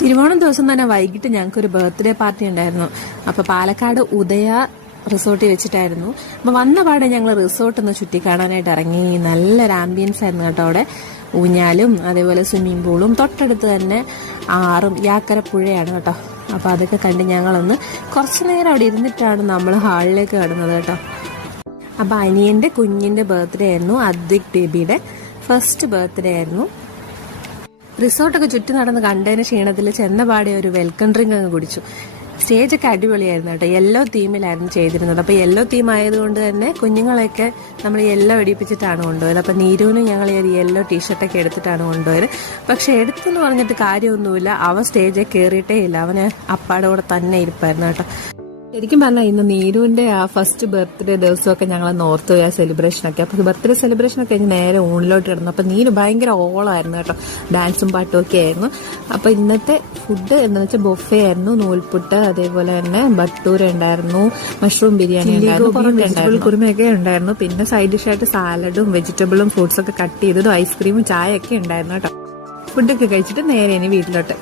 തിരുവോണം ദിവസം തന്നെ വൈകിട്ട് ഞങ്ങൾക്കൊരു ബർത്ത്ഡേ പാർട്ടി ഉണ്ടായിരുന്നു. അപ്പോൾ പാലക്കാട് ഉദയ റിസോർട്ടിൽ വെച്ചിട്ടായിരുന്നു. അപ്പോൾ വന്ന പാടെ ഞങ്ങൾ റിസോർട്ട് ഒന്ന് ചുറ്റിക്കാണാനായിട്ട് ഇറങ്ങി. നല്ലൊരു ആംബിയൻസ് ആയിരുന്നു കേട്ടോ. അവിടെ ഊഞ്ഞാലും അതേപോലെ സ്വിമ്മിംഗ് പൂളും, തൊട്ടടുത്ത് തന്നെ ആറും യാക്കര പുഴയാണ് കേട്ടോ. അപ്പോൾ അതൊക്കെ കണ്ട് ഞങ്ങളൊന്ന് കുറച്ചു നേരം അവിടെ ഇരുന്നിട്ടാണ് നമ്മൾ ഹാളിലേക്ക് കടന്നത് കേട്ടോ. അപ്പോൾ അനിയൻ്റെ കുഞ്ഞിൻ്റെ ബർത്ത്ഡേ ആയിരുന്നു. അദ്വിക് ബേബിയുടെ ഫസ്റ്റ് ബർത്ത്ഡേ ആയിരുന്നു. റിസോർട്ടൊക്കെ ചുറ്റി നടന്ന് കണ്ടതിന് ക്ഷീണത്തിൽ ചെന്നപാടെ ഒരു വെൽക്കം ഡ്രിങ്ക് അങ്ങ് കുടിച്ചു. സ്റ്റേജൊക്കെ അടിപൊളിയായിരുന്നു കേട്ടോ. യെല്ലോ തീമിലായിരുന്നു ചെയ്തിരുന്നത്. അപ്പോൾ യെല്ലോ തീം ആയതുകൊണ്ട് തന്നെ കുഞ്ഞുങ്ങളെയൊക്കെ നമ്മൾ യെല്ലോ ഇടിപ്പിച്ചിട്ടാണ് കൊണ്ടുപോയത്. അപ്പോൾ നീരുവിനും ഞങ്ങൾ ഒരു യെല്ലോ ടീഷർട്ടൊക്കെ എടുത്തിട്ടാണ് കൊണ്ടുപോയത്. പക്ഷെ എടുത്തെന്ന് പറഞ്ഞിട്ട് കാര്യമൊന്നുമില്ല. അവൻ സ്റ്റേജിൽ കയറിയിട്ടേ ഇല്ല. അവന് അപ്പാടെ കൂടെ തന്നെ ഇരിപ്പായിരുന്നു കേട്ടോ. ശരിക്കും പറഞ്ഞാൽ ഇന്ന് നീരുവിന്റെ ആ ഫസ്റ്റ് ബർത്ത്ഡേ ദിവസമൊക്കെ ഞങ്ങൾ ഓർത്ത് പോയി ആ സെലിബ്രേഷനൊക്കെ. അപ്പോൾ ബർത്ത്ഡേ സെലിബ്രേഷനൊക്കെ കഴിഞ്ഞ് നേരെ ഊണിലോട്ട് കിടന്നു. അപ്പോൾ നീരു ഭയങ്കര ഓളമായിരുന്നു കേട്ടോ. ഡാൻസും പാട്ടും ഒക്കെ ആയിരുന്നു. അപ്പോൾ ഇന്നത്തെ ഫുഡ് എന്താണെന്ന് വെച്ചാൽ ബൊഫേ ആയിരുന്നു. നൂൽപുട്ട്, അതേപോലെ തന്നെ ബട്ടൂര ഉണ്ടായിരുന്നു, മഷ്റൂം ബിരിയാണി ഉണ്ടായിരുന്നു, കുറുമയൊക്കെ ഉണ്ടായിരുന്നു. പിന്നെ സൈഡ് ഡിഷായിട്ട് സാലഡും വെജിറ്റബിളും ഫ്രൂട്ട്സൊക്കെ കട്ട് ചെയ്തതും ഐസ്ക്രീമും ചായയൊക്കെ ഉണ്ടായിരുന്നു കേട്ടോ. ഫുഡൊക്കെ കഴിച്ചിട്ട് നേരെ ഇനി വീട്ടിലോട്ട്.